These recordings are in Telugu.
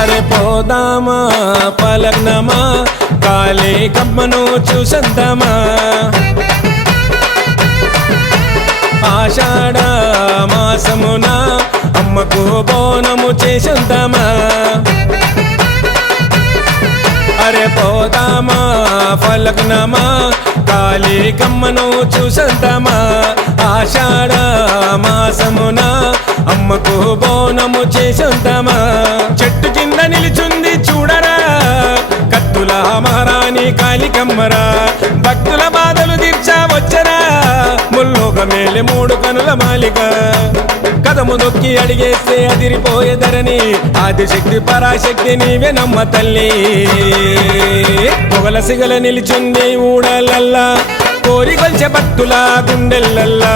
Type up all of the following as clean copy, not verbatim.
అరే పోదామా పలగ్నమా కాళికమ్మను చూసందమా ఆషాఢ మాసమున అమ్మకు బోనము చేసందమా అరే పోదామా పలగ్నమా కాళికమ్మను చూసందమా ఆషాఢ మాసమున అమ్మకు బోనము చేసందమా చెట్టు కింద నిలిచుంది చూడరా కత్తుల మహారాణి కాళికమ్మరా భక్తుల బాధలు తీర్చా వచ్చరా ముల్లోక మేలే మూడు కనుల మాలిక కదము నొక్కి అడిగేస్తే అదిరిపోయేదరని ఆదిశక్తి పరాశక్తి నీవే నమ్మ తల్లి పొగల సిగల నిలిచుంది ఊడలల్లా కోరికొల్చే భక్తుల గుండెల్లల్లా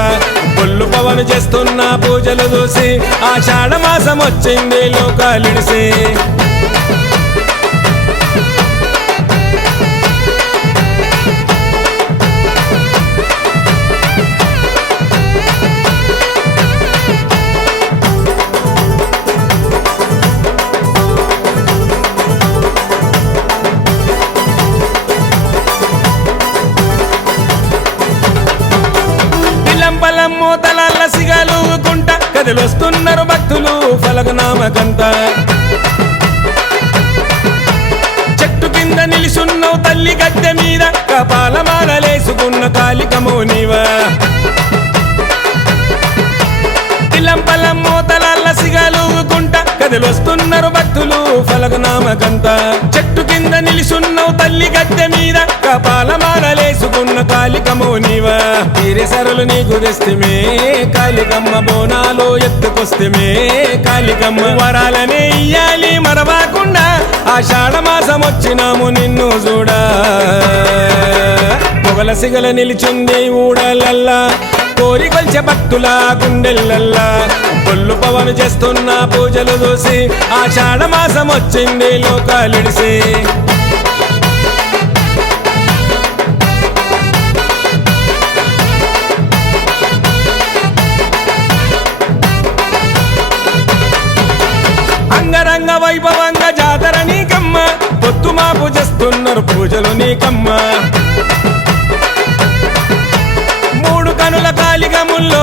కొల్లు పవను చేస్తున్న పూజలు చూసి ఆషాఢ మాసం వచ్చింది లోకాలిడిసి మూతలల్ల సిగలుకుంట కదిలొస్తున్నారు భక్తులు ఫలకనామకంత చెట్టు కింద నిలిసున్నావు తల్లి గద్దె మీద కపాలమాలలేసుకున్న కాళికమో నీవా పిల్లంపల్లం మూతలల్ల సిగలుకుంట కదిలొస్తున్నారు భక్తులు ఫలకనామకంత చెట్టు కింద నిలిసున్నావు తల్లి గద్దె మీద కపాలమాలలేసుకున్న కాళికమో నీవా తీరెసరులు నీకు తెస్తమే కాళికమ్మ బోనాలో ఎత్తుకొస్తమే కాళికమ్మ వరాలనే ఇయ్యాలి మరవాకుండా ఆషాఢ మాసం వచ్చినాము నిన్ను చూడా పొగల సిగల నిలిచుంది ఊడలల్లా కోరికొల్చే భక్తుల గుండెల్లల్లా కొల్లు పవను చేస్తున్న పూజలు చూసి ఆషాఢ మాసం వచ్చింది లోకాలిడిసి అంగరంగ వైభవంగా జాతర నీకమ్మ పొత్తు మాపు చేస్తున్నారు పూజలు నీకమ్మ మూడు కనుల కాళికముల్లో